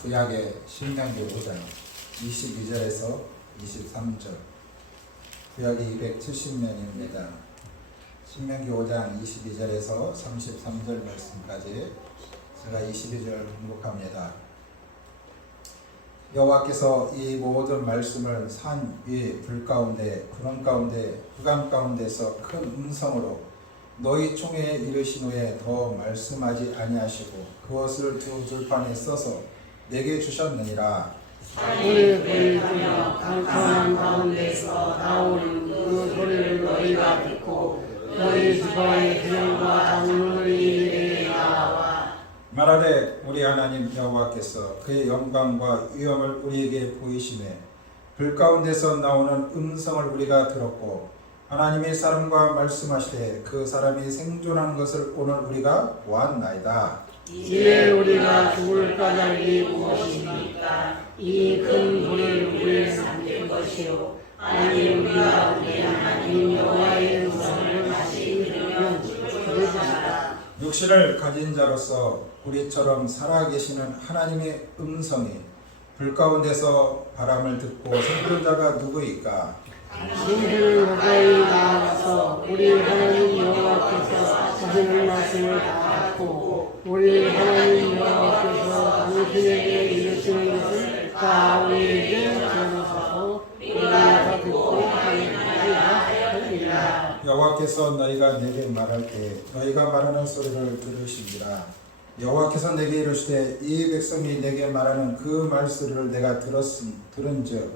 구약의 신명기 5장 22절에서 23절, 구약이 270년입니다. 신명기 5장 22절에서 33절 말씀까지 제가 22절 공독합니다. 여호와께서 이 모든 말씀을 산 위 불 가운데 구름 가운데 흑암 가운데서 큰 음성으로 너희 총회에 이르신 후에 더 말씀하지 아니하시고 그것을 두 들판에 써서 내게 주셨느니라. 산이 들리며 캄캄한 가운데서 나오는 그 소리를 너희가 듣고 너희 지파의 태양과 장로들이 내게 나와 말하되 우리 하나님 여호와께서 그의 영광과 위엄을 우리에게 보이시매 불 가운데서 나오는 음성을 우리가 들었고 하나님의 사람과 말씀하시되 그 사람이 생존하는 것을 오늘 우리가 보았나이다. 이제 우리가 죽을 까닭이 무엇입니까? 이 큰 불을 우리를 삼킬 것이요 아니 우리가 우리 하나님 여호와의 음성을 다시 들으면 죽을 것이다. 육신을 가진 자로서 우리처럼 살아계시는 하나님의 음성이 불 가운데서 바람을 듣고 생존자가 누구이까? 당신을 가까이 나아가서 우리 하나님 여호와께서 하시는 말씀을 다 듣고 우리 하나님 여호와께서 당신에게 이르시는 것을 다 우리에게 전하소서. 우리가 다 듣고 하리라. 여호와께서 너희가 내게 말할 때 너희가 말하는 소리를 들으시리라. 여호와께서 내게 이르시되 이 백성이 내게 말하는 그 말소리를 내가 들은즉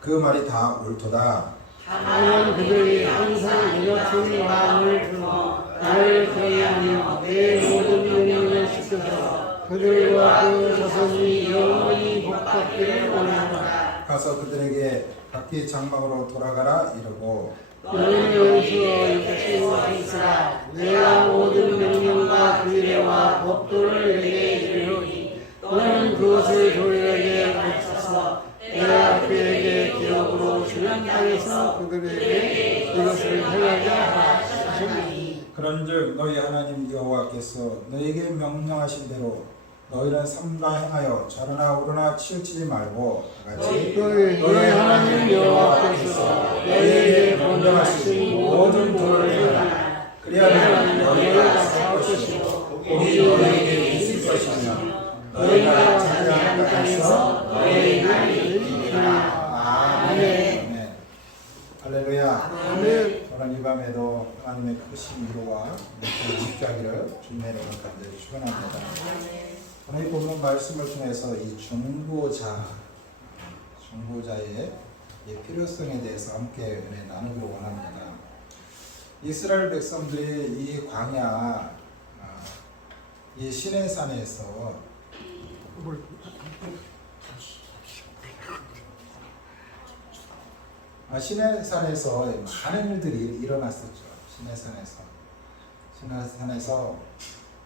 그 말이 다 옳도다. 다만 그들이 항상 이 같은 마음을 품어 나를 경외하며 내 모든 명령을 지켜서 그들과 그 자손이 영원히 복받기를 원하노라. 가서 그들에게 각기 장막으로 돌아가라 이르고 너희 원수와 육신과 행사라 내가 모든 명령과 규례와 법도를 내게 이르노니 너는 그것을 그들에게 가르쳐서 내가 그에게 기업으로 주는 땅에서 그들에게 이것을 행하게 하시니 그런즉 너희 하나님 여호와께서 너희에게 명령하신 대로 너희는 삼가 행하여 좌로나 우로나 치우치지 말고 다같이 너희 하나님 여호와께서 너희에게 명령하신 모든 도를 행하라. 그리하면 너희가 살 것이고 복이 너희에게 있을 것이며 너희가 차지하는 땅에서 너희의 이름이 있으리라. 아멘. 할렐루야. 아멘. 저는 이 밤에도 하나님의 크신 위로와 믿기 하기를 주님의 이름으로 간절히 축원합니다. 오늘 이 본문 말씀을 통해서 이 중보자의 이 필요성에 대해서 함께 은혜 나누기를 원합니다. 이스라엘 백성들이 이 광야, 이 시내산에서 시내산에서 많은 일들이 일어났었죠. 시내산에서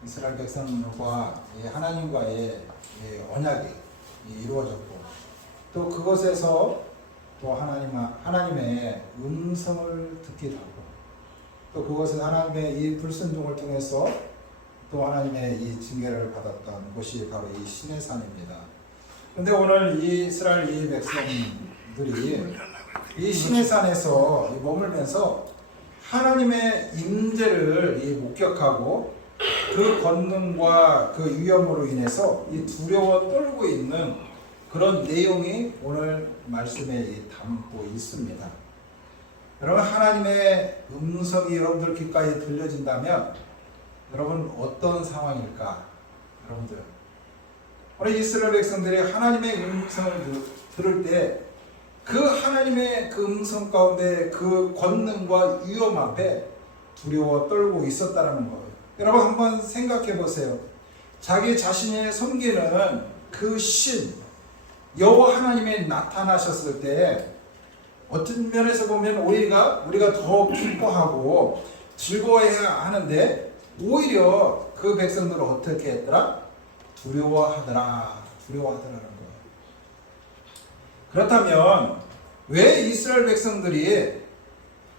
이스라엘 백성과 하나님과의 언약이 이루어졌고 또 그곳에서 또 하나님의 음성을 듣기도 하고 또 그것은 하나님의 이 불순종을 통해서 또 하나님의 이 징계를 받았던 곳이 바로 이 시내산입니다. 그런데 오늘 이 이스라엘 이 백성들이 이 시내산에서 머물면서 하나님의 임재를 목격하고 그 권능과 그 위엄으로 인해서 이 두려워 떨고 있는 그런 내용이 오늘 말씀에 담고 있습니다. 여러분 하나님의 음성이 여러분들 귓가에 들려진다면 여러분 어떤 상황일까? 여러분들 오늘 이스라엘 백성들이 하나님의 음성을 들을 때 그 하나님의 그 음성 가운데 그 권능과 위엄 앞에 두려워 떨고 있었다는 거예요. 여러분 한번 생각해 보세요. 자기 자신이 섬기는 그 신 여호와 하나님이 나타나셨을 때 어떤 면에서 보면 우리가 더 기뻐하고 즐거워해야 하는데 오히려 그 백성들은 어떻게 했더라? 두려워하더라는 거예요. 그렇다면 왜 이스라엘 백성들이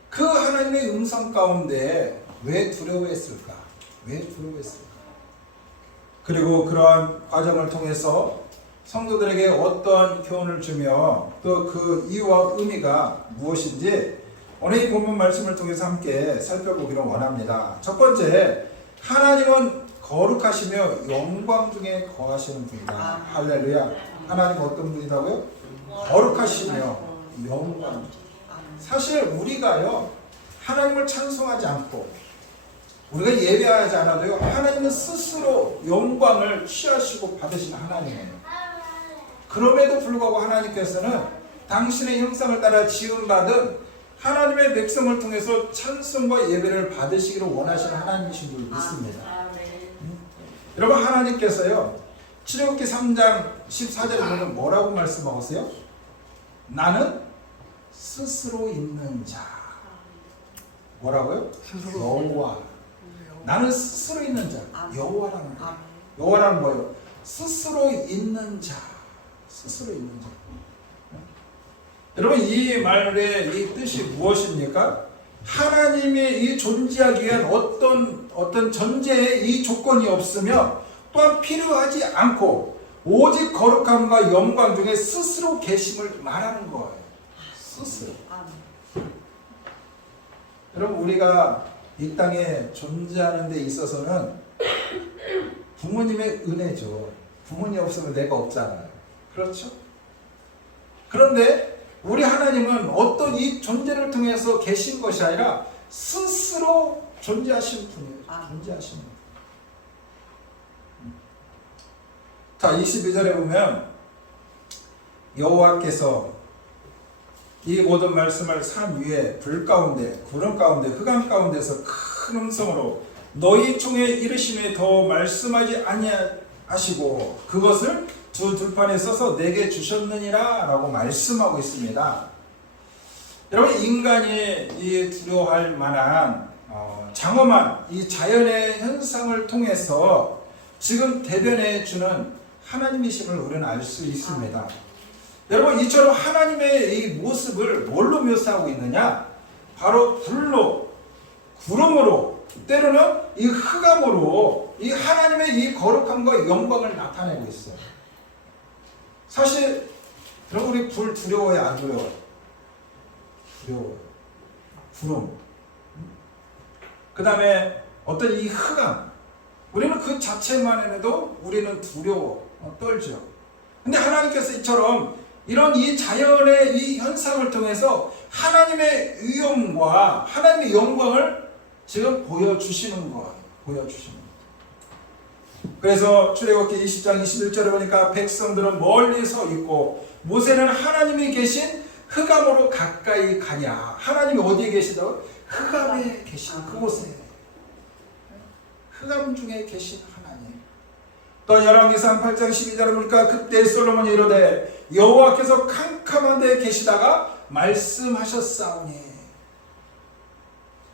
그 하나님의 음성 가운데 왜 두려워했을까? 그리고 그러한 과정을 통해서 성도들에게 어떤 교훈을 주며 또 그 이유와 의미가 무엇인지 오늘 이 본문 말씀을 통해서 함께 살펴보기를 원합니다. 첫 번째, 하나님은 거룩하시며 영광 중에 거하시는 분이다. 할렐루야. 하나님은 어떤 분이라고요? 거룩하시며 영광. 사실 우리가요, 하나님을 찬송하지 않고 우리가 예배하지 않아도요, 하나님은 스스로 영광을 취하시고 받으신 하나님이에요. 그럼에도 불구하고 하나님께서는 당신의 형상을 따라 지음받은 하나님의 백성을 통해서 찬송과 예배를 받으시기를 원하시는 하나님이신 줄 믿습니다. 여러분, 하나님께서요, 출애굽기 3장 14절에 보면 뭐라고 말씀하세요? 나는 스스로 있는 자. 뭐라고요? 여호와. 나는 스스로 있는 자. 여호와라는 거예요. 여호와라는 뭐예요? 스스로 있는 자. 스스로 있는 자. 여러분, 이 말의 이 뜻이 무엇입니까? 하나님의 이 존재하기 위한 어떤 전제의 이 조건이 없으며 또한 필요하지 않고 오직 거룩함과 영광 중에 스스로 계심을 말하는 거예요. 스스로. 여러분, 우리가 이 땅에 존재하는 데 있어서는 부모님의 은혜죠. 부모님 없으면 내가 없잖아요. 그렇죠? 그런데 우리 하나님은 어떤 이 존재를 통해서 계신 것이 아니라 스스로 존재하신 분이에요. 존재하신 분. 자, 22절에 보면 여호와께서 이 모든 말씀을 산 위에 불 가운데 구름 가운데 흑암 가운데서 큰 음성으로 너희 총에 이르시니 더 말씀하지 아니하시고 그것을 두 들판에 써서 내게 주셨느니라 라고 말씀하고 있습니다. 여러분, 인간이 이 두려워할 만한 장엄한 이 자연의 현상을 통해서 지금 대변해 주는 하나님이심을 우리는 알 수 있습니다. 여러분, 이처럼 하나님의 이 모습을 뭘로 묘사하고 있느냐? 바로 불로, 구름으로, 때로는 이 흑암으로 이 하나님의 이 거룩함과 영광을 나타내고 있어요. 사실 여러분, 우리 불 두려워요, 안 두려워요? 두려워요. 구름. 그 다음에 어떤 이 흑암. 우리는 그 자체만 해도 우리는 두려워, 떨죠. 근데 하나님께서 이처럼 이런 이 자연의 이 현상을 통해서 하나님의 위엄과 하나님의 영광을 지금 보여주시는 거예요. 보여주시는 거예요. 그래서 출애굽기 20장 21절에 보니까 백성들은 멀리 서 있고 모세는 하나님이 계신 흑암으로 가까이 가냐. 하나님이 어디에 계시다고? 흑암에 계신 그곳에. 흑암 중에 계신 하나님. 또 열왕기상 8장 12절에 보니까 그때 솔로몬이 이르되 여호와께서 캄캄한 데 계시다가 말씀하셨사오니.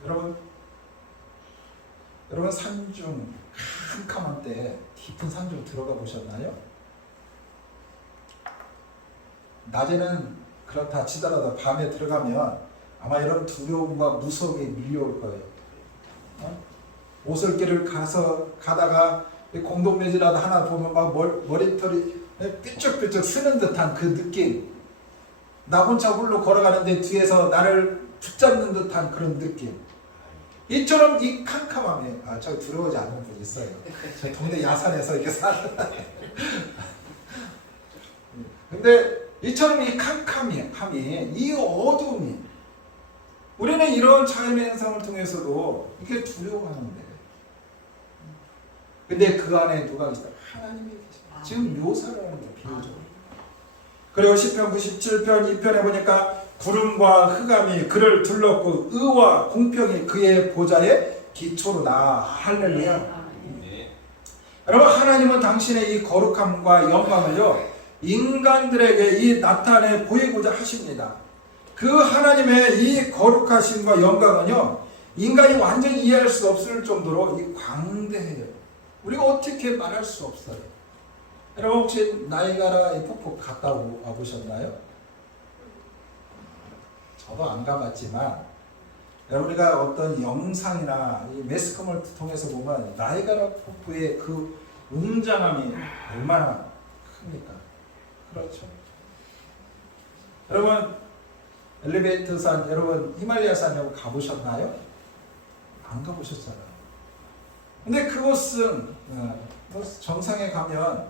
여러분 산중 캄캄한 때 깊은 산중 들어가 보셨나요? 낮에는 그렇다 치더라도 밤에 들어가면 아마 여러분 두려움과 무서움이 밀려올 거예요. 오솔길을 가다가 공동묘지라도 하나 보면 막 머리털이 삐쩍삐쩍 쓰는 듯한 그 느낌. 나 혼자 홀로 걸어가는데 뒤에서 나를 붙잡는 듯한 그런 느낌. 이처럼 이 캄캄함에 저기 두려워하지 않는 분이 있어요. 저희 동네 야산에서 이렇게 사는. 근데 이처럼 이 캄캄함이, 이 어두움이, 우리는 이런 자연의 현상을 통해서도 이렇게 두려워하는데, 근데 그 안에 누가 계시다? 하나님이 계십니다. 지금 묘사를 하는 거예요, 비유적으로. 그리고 시편 97편 2편에 보니까 구름과 흑암이 그를 둘렀고 의와 공평이 그의 보좌의 기초로다. 할렐루야. 여러분, 하나님은 당신의 이 거룩함과 영광을요 인간들에게 이 나타내 보이고자 하십니다. 그 하나님의 이 거룩하심과 영광은요 인간이 완전히 이해할 수 없을 정도로 이 광대해요. 우리가 어떻게 말할 수 없어요. 여러분, 혹시 나이가라 이 폭포 갔다 와보셨나요? 저도 안 가봤지만 우리가 어떤 영상이나 이 매스컴을 통해서 보면 나이가라 폭포의 그 웅장함이 얼마나 큽니까? 그렇죠. 여러분 엘리베이터 산, 여러분 히말라야 산 여러분 가보셨나요? 안 가보셨잖아요. 근데 그곳은 정상에 가면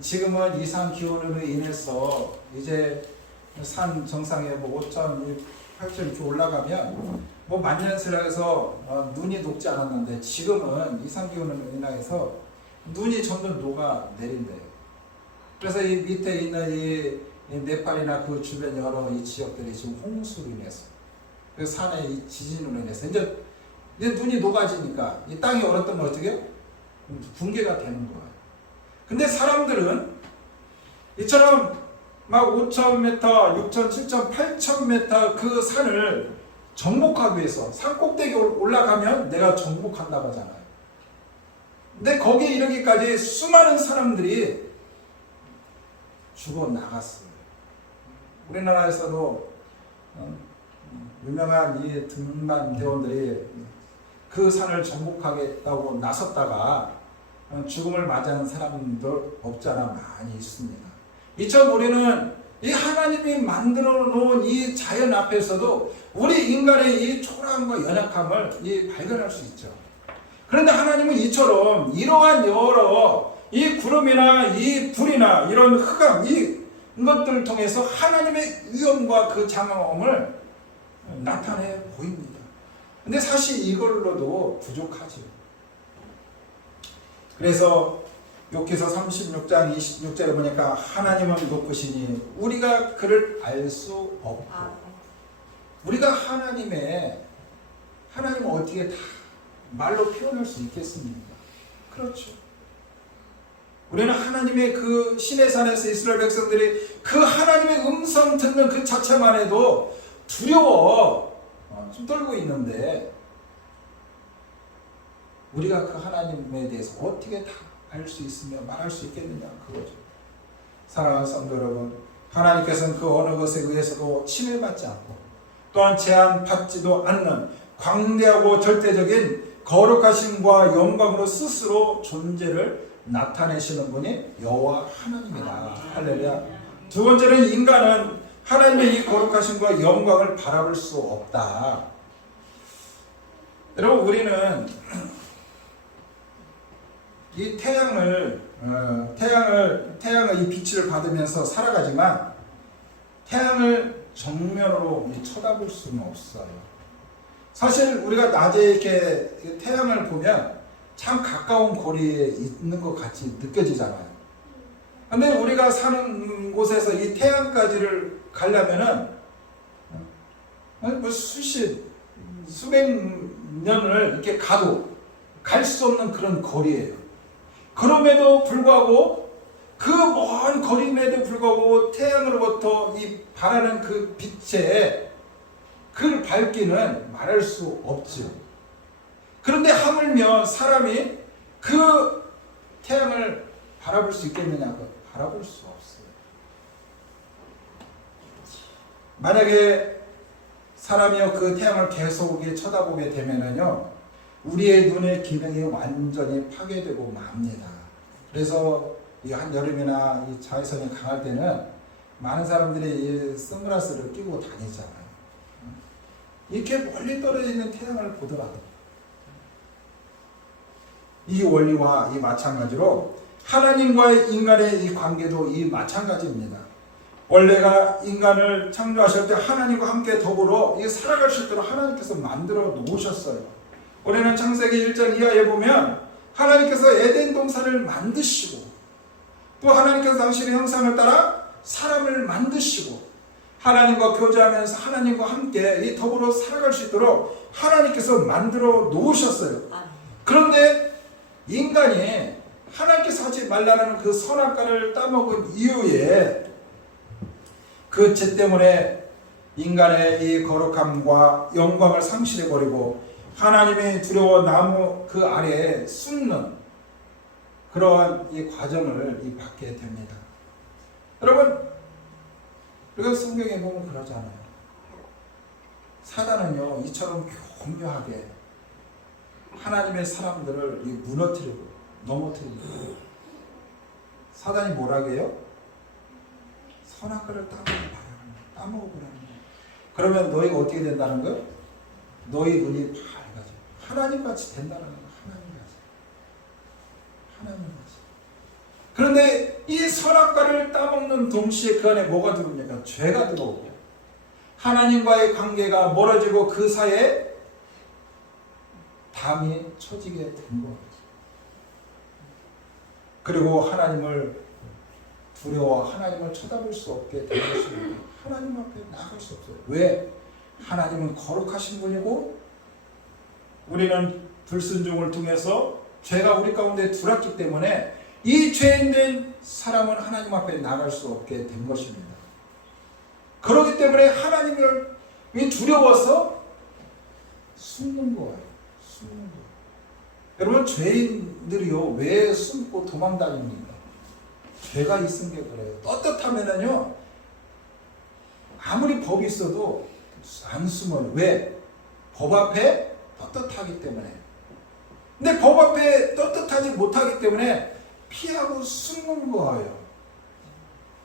지금은 이상 기온으로 인해서 이제 산 정상에 뭐 5천, 8천 이렇게 올라가면 뭐 만년설라 해서 눈이 녹지 않았는데 지금은 이상 기온으로 인해서 눈이 점점 녹아 내린대요. 그래서 이 밑에 있는 이 네팔이나 그 주변 여러 이 지역들이 지금 홍수로 인해서 그 산의 이 지진으로 인해서 이제 눈이 녹아지니까 이 땅이 얼었던 건 어떻게 해요? 붕괴가 되는 거예요. 근데 사람들은 이처럼 막 5,000m, 6,000, 7,000, 8,000m 그 산을 정복하기 위해서 산 꼭대기 올라가면 내가 정복한다고 하잖아요. 근데 거기에 이르기까지 수많은 사람들이 죽어 나갔어요. 우리나라에서도 유명한 이 등반 대원들이 그 산을 정복하겠다고 나섰다가 죽음을 맞이하는 사람들 없지 않아 많이 있습니다. 이처럼 우리는 이 하나님이 만들어 놓은 이 자연 앞에서도 우리 인간의 이 초라함과 연약함을 발견할 수 있죠. 그런데 하나님은 이처럼 이러한 여러 이 구름이나 이 불이나 이런 흑암 이것들을 통해서 하나님의 위엄과 그 장엄을 나타내 보입니다. 근데 사실 이걸로도 부족하죠. 그래서 욥기서 36장 26절에 보니까 하나님은 높으시니 우리가 그를 알 수 없고, 우리가 하나님을 어떻게 다 말로 표현할 수 있겠습니까? 그렇죠. 우리는 하나님의 그 시내산에서 이스라엘 백성들이 그 하나님의 음성 듣는 그 자체만 해도 두려워 좀 떨고 있는데 우리가 그 하나님에 대해서 어떻게 다 알 수 있으며 말할 수 있겠느냐 그거죠. 사랑하는 성도 여러분, 하나님께서는 그 어느 것에 의해서도 침해받지 않고 또한 제한받지도 않는 광대하고 절대적인 거룩하심과 영광으로 스스로 존재를 나타내시는 분이 여호와 하나님이다. 할렐루야. 두 번째는 인간은 하나님의 이 거룩하심과 영광을 바라볼 수 없다. 여러분 우리는 이 태양을 이 빛을 받으면서 살아가지만 태양을 정면으로 쳐다볼 수는 없어요. 사실 우리가 낮에 이렇게 태양을 보면 참 가까운 거리에 있는 것 같이 느껴지잖아요. 근데 우리가 사는 곳에서 이 태양까지를 가려면은 뭐 수백 년을 이렇게 가도 갈 수 없는 그런 거리예요. 그럼에도 불구하고 그 먼 거리임에도 불구하고 태양으로부터 이 바라는 그 빛에 그를 밝기는 말할 수 없죠. 그런데 하물며 사람이 그 태양을 바라볼 수 있겠느냐? 바라볼 수 없어요. 만약에 사람이요 그 태양을 계속 쳐다보게 되면은요 우리의 눈의 기능이 완전히 파괴되고 맙니다. 그래서 이 한여름이나 이 자외선이 강할 때는 많은 사람들이 이 선글라스를 끼고 다니잖아요. 이렇게 멀리 떨어져 있는 태양을 보더라도 이 원리와 이 마찬가지로 하나님과의 인간의 이 관계도 이 마찬가지입니다. 원래가 인간을 창조하실 때 하나님과 함께 더불어 살아갈 수 있도록 하나님께서 만들어 놓으셨어요. 우리는 창세기 1장 이하에 보면 하나님께서 에덴 동산을 만드시고 또 하나님께서 당신의 형상을 따라 사람을 만드시고 하나님과 교제하면서 하나님과 함께 더불어 살아갈 수 있도록 하나님께서 만들어 놓으셨어요. 그런데 인간이 하나님께서 하지 말라는 그 선악과를 따먹은 이후에 그 죄 때문에 인간의 이 거룩함과 영광을 상실해버리고 하나님의 두려워 나무 그 아래에 숨는 그러한 이 과정을 받게 됩니다. 여러분, 우리가 성경에 보면 그러잖아요. 사단은요 이처럼 교묘하게 하나님의 사람들을 무너뜨리고 넘어뜨립니다. 사단이 뭐라고 해요? 선악과를 따먹어보라는 거예요. 그러면 너희가 어떻게 된다는 거예요? 너희 눈이 밝아져. 하나님같이 된다는 거예요. 하나님같이. 그런데 이 선악과를 따먹는 동시에 그 안에 뭐가 들어옵니까? 죄가 들어오고 하나님과의 관계가 멀어지고 그 사이에 담이 쳐지게 된 거예요. 그리고 하나님을 두려워 하나님을 쳐다볼 수 없게 된 것입니다. 하나님 앞에 나갈 수 없어요. 왜? 하나님은 거룩하신 분이고 우리는 불순종을 통해서 죄가 우리 가운데 들어왔기 때문에 이 죄인된 사람은 하나님 앞에 나갈 수 없게 된 것입니다. 그렇기 때문에 하나님을 두려워서 숨는 거예요. 숨는 거예요. 여러분 죄인들이요 왜 숨고 도망다닙니까? 죄가 있은 게 그래요. 떳떳하면은요 아무리 법이 있어도 안 숨어요. 왜? 법 앞에 떳떳하기 때문에. 근데 법 앞에 떳떳하지 못하기 때문에 피하고 숨는 거예요.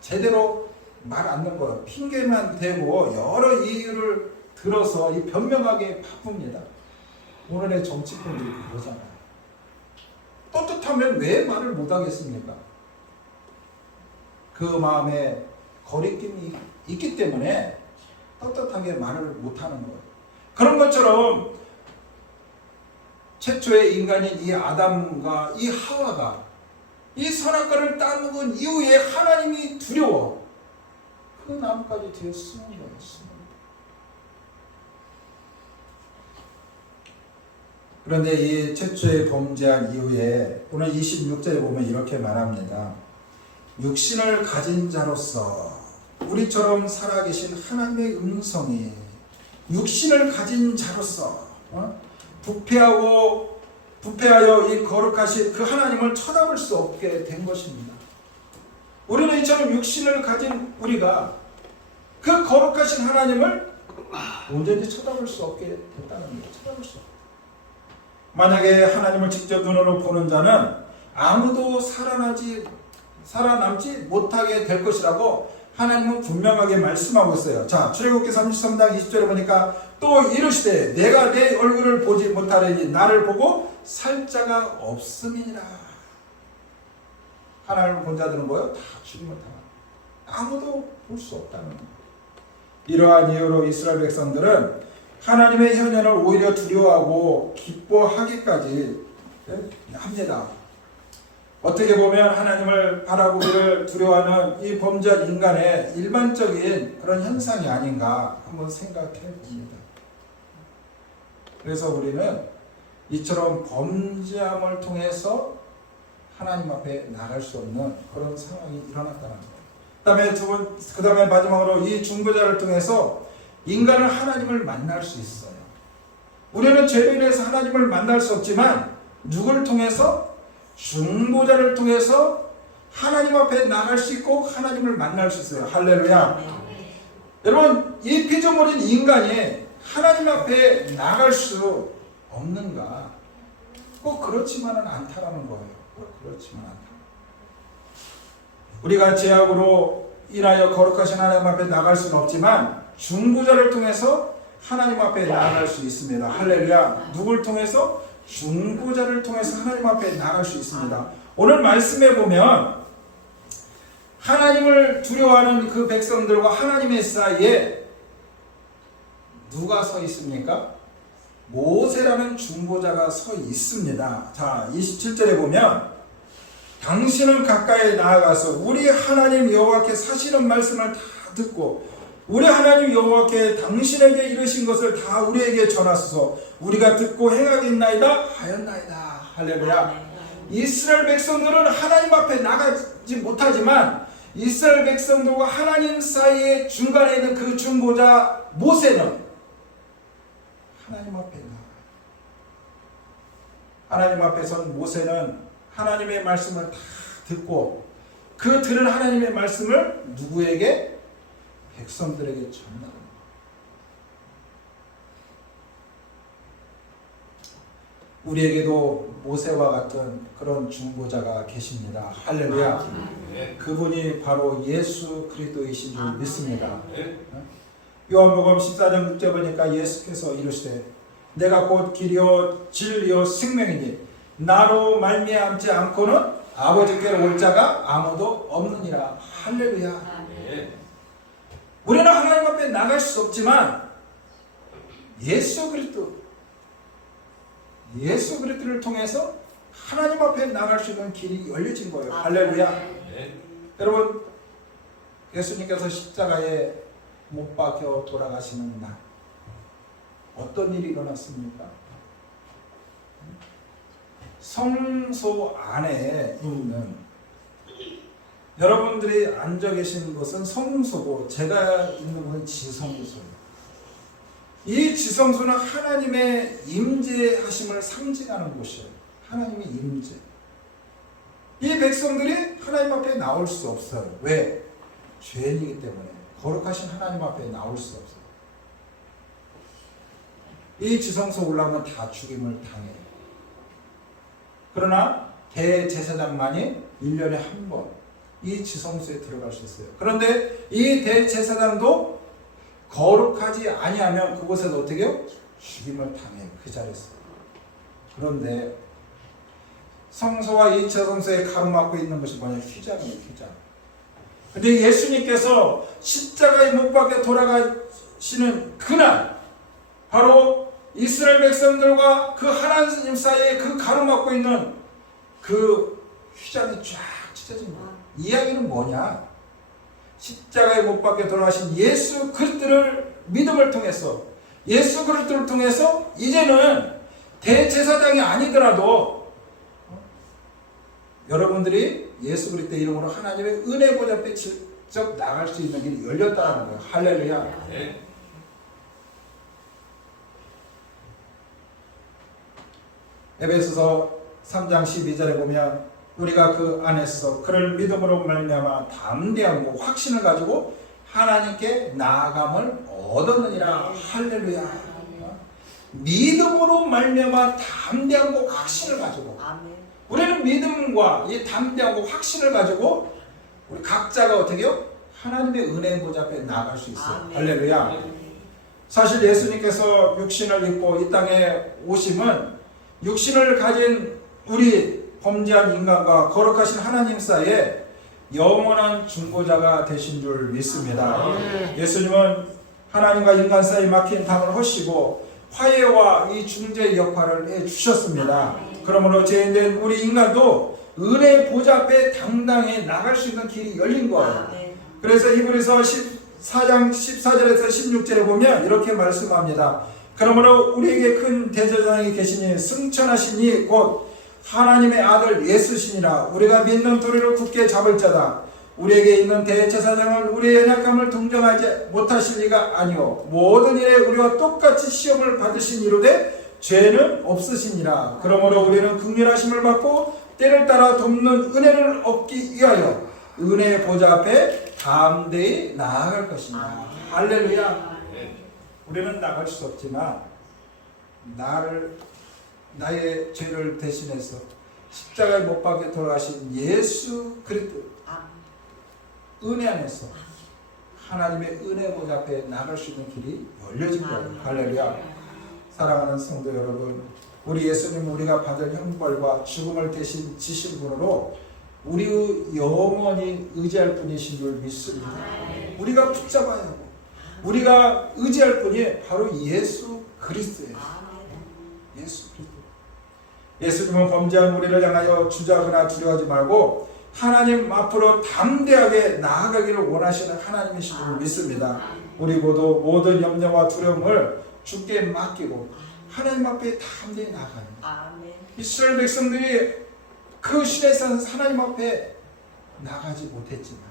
제대로 말 안 넣는 거예요. 핑계만 대고 여러 이유를 들어서 이 변명하기에 바쁩니다. 오늘의 정치권들이 그러잖아요. 떳떳하면 왜 말을 못하겠습니까? 그 마음에 거리낌이 있기 때문에 떳떳하게 말을 못하는 거예요. 그런 것처럼 최초의 인간인 이 아담과 이 하와가 이 선악과를 따먹은 이후에 하나님이 두려워 그 나무까지 뒤에 숨은 거예요. 그런데 이 최초의 범죄한 이후에 오늘 26절에 보면 이렇게 말합니다. 육신을 가진 자로서 우리처럼 살아계신 하나님의 음성이 육신을 가진 자로서 부패하여 이 거룩하신 그 하나님을 쳐다볼 수 없게 된 것입니다. 우리는 이처럼 육신을 가진 우리가 그 거룩하신 하나님을 온전히 쳐다볼 수 없게 됐다는 거예요. 쳐다볼 수 없게. 만약에 하나님을 직접 눈으로 보는 자는 아무도 살아남지 못하게 될 것이라고 하나님은 분명하게 말씀하고 있어요. 자, 출애굽기 33장 20절에 보니까 또 이르시되 내가 내 얼굴을 보지 못하리니 나를 보고 살 자가 없음이니라. 하나님을 본 자들은 뭐예요? 다 죽임을 당한다. 아무도 볼 수 없다는 거예요. 이러한 이유로 이스라엘 백성들은 하나님의 현현을 오히려 두려워하고 기뻐하기까지 합니다. 어떻게 보면 하나님을 바라보기를 두려워하는 이 범죄한 인간의 일반적인 그런 현상이 아닌가 한번 생각해 봅니다. 그래서 우리는 이처럼 범죄함을 통해서 하나님 앞에 나갈 수 없는 그런 상황이 일어났다는 거예요. 그 다음에 마지막으로 이 중보자를 통해서 인간은 하나님을 만날 수 있어요. 우리는 죄로 인해서 하나님을 만날 수 없지만 누굴 통해서? 중보자를 통해서 하나님 앞에 나갈 수 있고 하나님을 만날 수 있어요. 할렐루야. 여러분 이 피조물인 인간이 하나님 앞에 나갈 수 없는가? 꼭 그렇지만은 않다라는 거예요. 꼭 그렇지만 않다. 우리가 죄악으로 인하여 거룩하신 하나님 앞에 나갈 수는 없지만 중보자를 통해서 하나님 앞에 나아갈 수 있습니다. 할렐루야. 누굴 통해서? 중보자를 통해서 하나님 앞에 나아갈 수 있습니다. 오늘 말씀에 보면 하나님을 두려워하는 그 백성들과 하나님의 사이에 누가 서 있습니까? 모세라는 중보자가 서 있습니다. 자, 27절에 보면 당신은 가까이 나아가서 우리 하나님 여호와께 사시는 말씀을 다 듣고 우리 하나님 여호와께 당신에게 이르신 것을 다 우리에게 전하소서. 우리가 듣고 행하겠나이다 하였나이다. 할렐루야. 이스라엘 백성들은 하나님 앞에 나가지 못하지만 이스라엘 백성들과 하나님 사이의 중간에 있는 그 중보자 모세는 하나님 앞에 나가요. 하나님 앞에 선 모세는 하나님의 말씀을 다 듣고 그 들은 하나님의 말씀을 누구에게? 백성들에게 전하는. 우리에게도 모세와 같은 그런 중보자가 계십니다. 할렐루야. 그분이 바로 예수 그리스도이신 줄 믿습니다. 요한복음 14장 6절 보니까 예수께서 이르시되 내가 곧 길이요 진리요 생명이니 나로 말미암지 않고는 아버지께로 올 자가 아무도 없느니라. 할렐루야. 우리는 하나님 앞에 나갈 수 없지만 예수 그리스도를 통해서 하나님 앞에 나갈 수 있는 길이 열려진 거예요. 할렐루야. 여러분, 예수님께서 십자가에 못 박혀 돌아가시는 날 어떤 일이 일어났습니까? 성소 안에 있는, 여러분들이 앉아 계시는 곳은 성소고 제가 있는 곳은 지성소예요. 이 지성소는 하나님의 임재하심을 상징하는 곳이에요. 하나님의 임재. 이 백성들이 하나님 앞에 나올 수 없어요. 왜? 죄인이기 때문에. 거룩하신 하나님 앞에 나올 수 없어요. 이 지성소 올라오면 다 죽임을 당해요. 그러나 대제사장만이 1년에 한 번 이 지성소에 들어갈 수 있어요. 그런데 이 대제사장도 거룩하지 아니하면 그곳에서 어떻게 해요? 죽임을 당해요. 그 자리에서. 그런데 성소와 이 지성소에 가로막고 있는 것이 뭐냐? 휘장이에요. 휘장. 근데 예수님께서 십자가에 못 박혀 돌아가시는 그날 바로 이스라엘 백성들과 그 하나님 사이에 그 가로막고 있는 그 휘장이 쫙 찢어진 거예요. 이야기는 뭐냐? 십자가에 못 박혀 돌아가신 예수 그리스도를 믿음을 통해서, 예수 그리스도를 통해서 이제는 대제사장이 아니더라도 여러분들이 예수 그리스도의 이름으로 하나님의 은혜 보좌 앞에 직접 나갈 수 있는 길이 열렸다는 거예요. 할렐루야. 네. 에베소서 3장 12절에 보면 우리가 그 안에서 그를 믿음으로 말미암아 담대함과 확신을 가지고 하나님께 나아감을 얻었느니라. 할렐루야. 믿음으로 말미암아 담대함과 확신을 가지고, 우리는 믿음과 이 담대함과 확신을 가지고 우리 각자가 어떻게 해요? 하나님의 은혜 보좌 앞에 나아갈 수 있어요. 할렐루야. 사실 예수님께서 육신을 입고 이 땅에 오심은 육신을 가진 우리 범죄한 인간과 거룩하신 하나님 사이에 영원한 중보자가 되신 줄 믿습니다. 예수님은 하나님과 인간 사이 막힌 담을 허시고 화해와 이 중재 역할을 해주셨습니다. 그러므로 죄인된 우리 인간도 은혜 보좌 앞에 당당히 나갈 수 있는 길이 열린 거예요. 그래서 히브리서 14장 14절에서 16절에 보면 이렇게 말씀합니다. 그러므로 우리에게 큰 대제사장이 계시니 승천하시니 곧 하나님의 아들 예수시니라. 우리가 믿는 도리를 굳게 잡을 자다. 우리에게 있는 대제사장은 우리의 연약함을 동정하지 못하실 리가 아니오. 모든 일에 우리와 똑같이 시험을 받으신 이로되 죄는 없으시니라. 그러므로 우리는 긍휼하심을 받고 때를 따라 돕는 은혜를 얻기 위하여 은혜의 보좌 앞에 담대히 나아갈 것이다. 할렐루야. 우리는 나갈 수 없지만 나의 죄를 대신해서 십자가에 못 박혀 돌아가신 예수 그리스도 은혜 안에서 하나님의 은혜 보좌 앞에 나갈 수 있는 길이 열려진 거예요. 할렐루야. 사랑하는 성도 여러분, 우리 예수님은 우리가 받을 형벌과 죽음을 대신 지신 분으로 우리 영원히 의지할 분이신 줄 믿습니다. 우리가 붙잡아야 하고 우리가 의지할 분이 바로 예수 그리스도예요. 예수 그리스도. 예수님은 범죄한 우리를 향하여 주저하거나 두려워하지 말고 하나님 앞으로 담대하게 나아가기를 원하시는 하나님이신 줄 믿습니다. 우리 모두 모든 염려와 두려움을 주께 맡기고 하나님 앞에 담대히 나아가는 이스라엘 백성들이 그 시대에서는 하나님 앞에 나가지 못했지만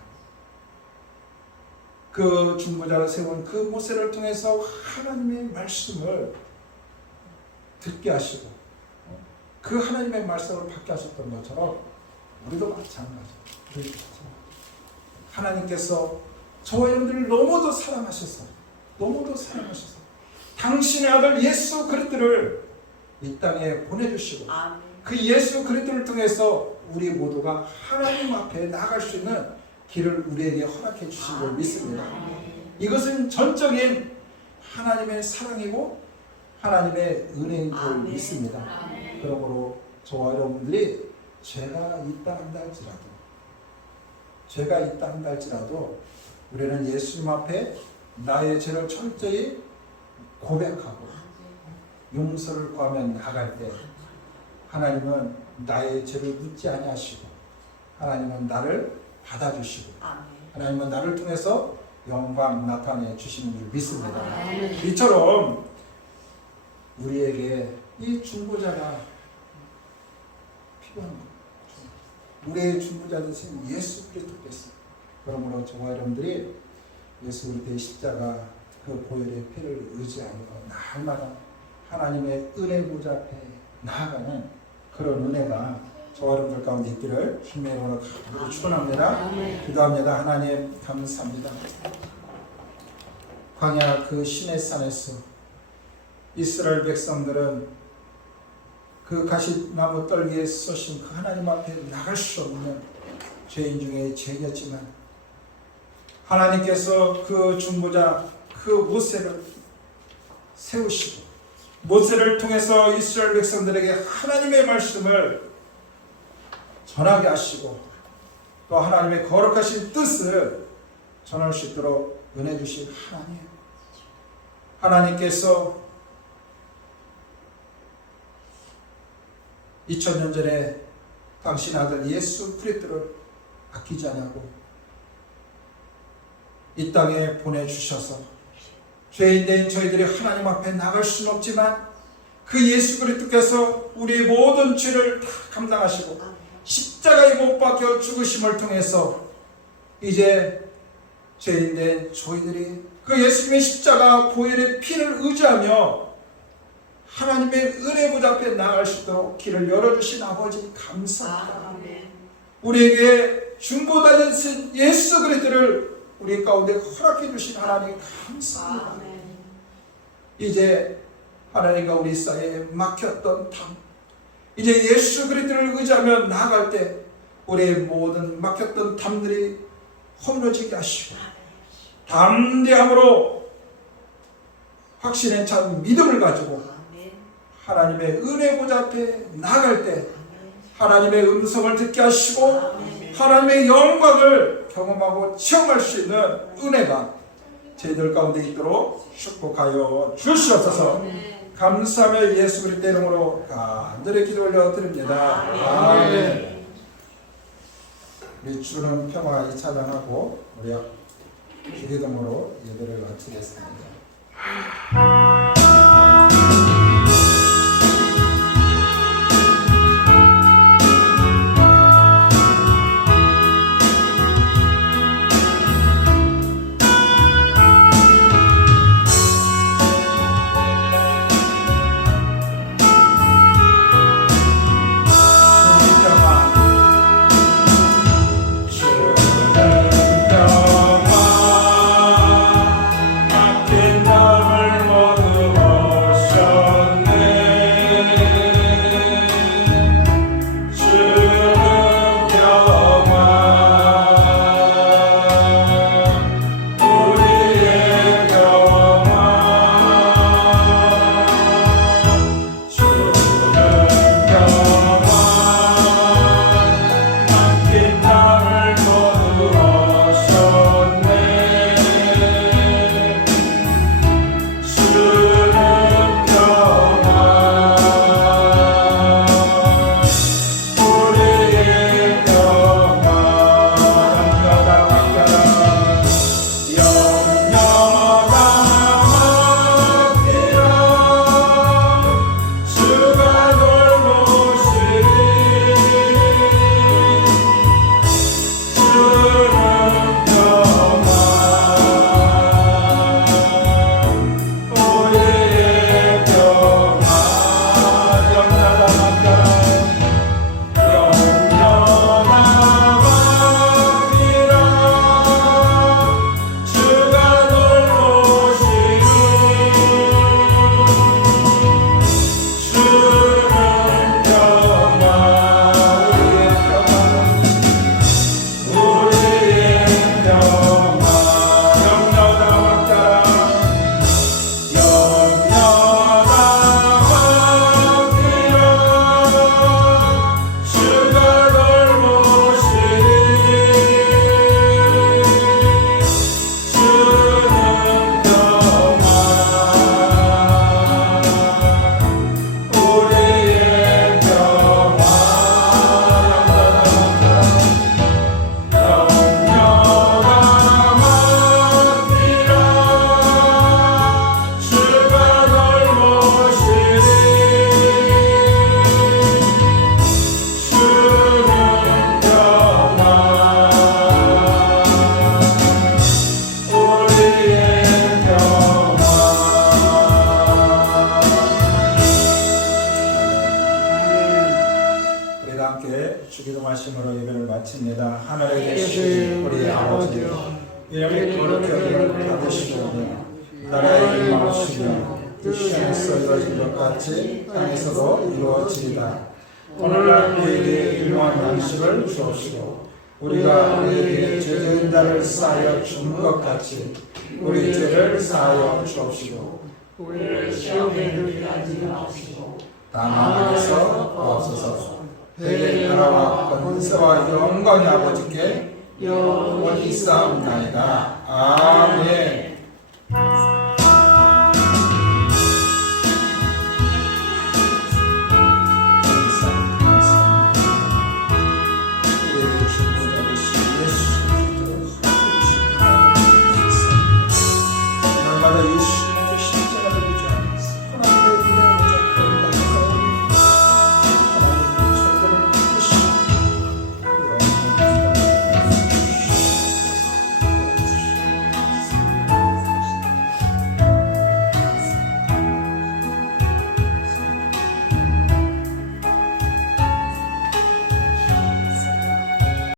그 중보자를 세운 그 모세를 통해서 하나님의 말씀을 듣게 하시고 그 하나님의 말씀을 받게 하셨던 것처럼 우리도 마찬가지예요. 하나님께서 저와 여러분들을 너무도 사랑하셔서 당신의 아들 예수 그리스도를 이 땅에 보내주시고 아멘. 그 예수 그리스도를 통해서 우리 모두가 하나님 앞에 나아갈 수 있는 길을 우리에게 허락해 주신 걸 믿습니다. 이것은 전적인 하나님의 사랑이고 하나님의 은혜인 줄 믿습니다. 그러므로 저와 여러분들이 죄가 있다 한다 할지라도 우리는 예수님 앞에 나의 죄를 철저히 고백하고 용서를 구하며 나갈 때 하나님은 나의 죄를 묻지 아니하시고 하나님은 나를 받아주시고 하나님은 나를 통해서 영광 나타내 주시는 줄 믿습니다. 이처럼 우리에게 이 중보자가 필요한 것. 우리의 중보자 되신 예수 그리스도께서 그러므로 저와 여러분들이 예수 그리스도의 십자가 그 보혈의 피를 의지하며 날마다 하나님의 은혜 보좌 앞에 나아가는 그런 은혜가 저와 여러분들 가운데 있기를 주님의 이름으로 간절히 축원합니다. 기도합니다. 하나님 감사합니다. 광야 그 시내산에서 이스라엘 백성들은 그 가시나무 떨기에 쏘신 그 하나님 앞에 나갈 수 없는 죄인 중에 죄인이었지만 하나님께서 그 중보자 그 모세를 세우시고 모세를 통해서 이스라엘 백성들에게 하나님의 말씀을 전하게 하시고 또 하나님의 거룩하신 뜻을 전할 수 있도록 은혜 주신 하나님께서 2000년 전에 당신 아들 예수 그리스도를 아끼지 않고 이 땅에 보내주셔서 죄인된 저희들이 하나님 앞에 나갈 수는 없지만 그 예수 그리스도께서 우리의 모든 죄를 다 감당하시고 십자가에 못 박혀 죽으심을 통해서 이제 죄인된 저희들이 그 예수님의 십자가 보혈의 피를 의지하며 하나님의 은혜 보좌 앞에 나갈 수 있도록 길을 열어주신 아버지 감사합니다. 우리에게 중보자 되신 예수 그리스도를 우리 가운데 허락해 주신 하나님 감사합니다. 이제 하나님과 우리 사이에 막혔던 담, 이제 예수 그리스도를 의지하며 나아갈 때 우리의 모든 막혔던 담들이 허물어지게 하시고 담대함으로 확신에 찬 믿음을 가지고 하나님의 은혜 보좌 앞에 나아갈 때 하나님의 음성을 듣게 하시고 하나님의 영광을 경험하고 체험할 수 있는 은혜가 저희들 가운데 있도록 축복하여 주시옵소서. 감사하며 예수 그리스도의 이름으로 간절히 기도 올려드립니다. 아멘. 우리 주는 평화 이 찬양하고 우리 기도문으로 예배를 마치겠습니다. 막힌 담을 먹으 말씀으로 예배를 마칩니다. 하늘에 계신 우리 아버지 이름이 거룩하기를 받으시오며 나라의 임하시며 뜻이 하늘에서 이루어진 것 같이 땅에서도 이루어지리다. 오늘날 우리에게 일용할 양식을 주옵시고 우리가 우리에게 죄진 자를 사하여 준 것 같이 우리 죄를 사하여 주옵시고 우리를 시험에 들게 하지 마옵시고 다만 하나님께서 구하옵소서. 대개 나라와 권세와 영광이 아버지께 영원히 있사옵나이다. 아멘.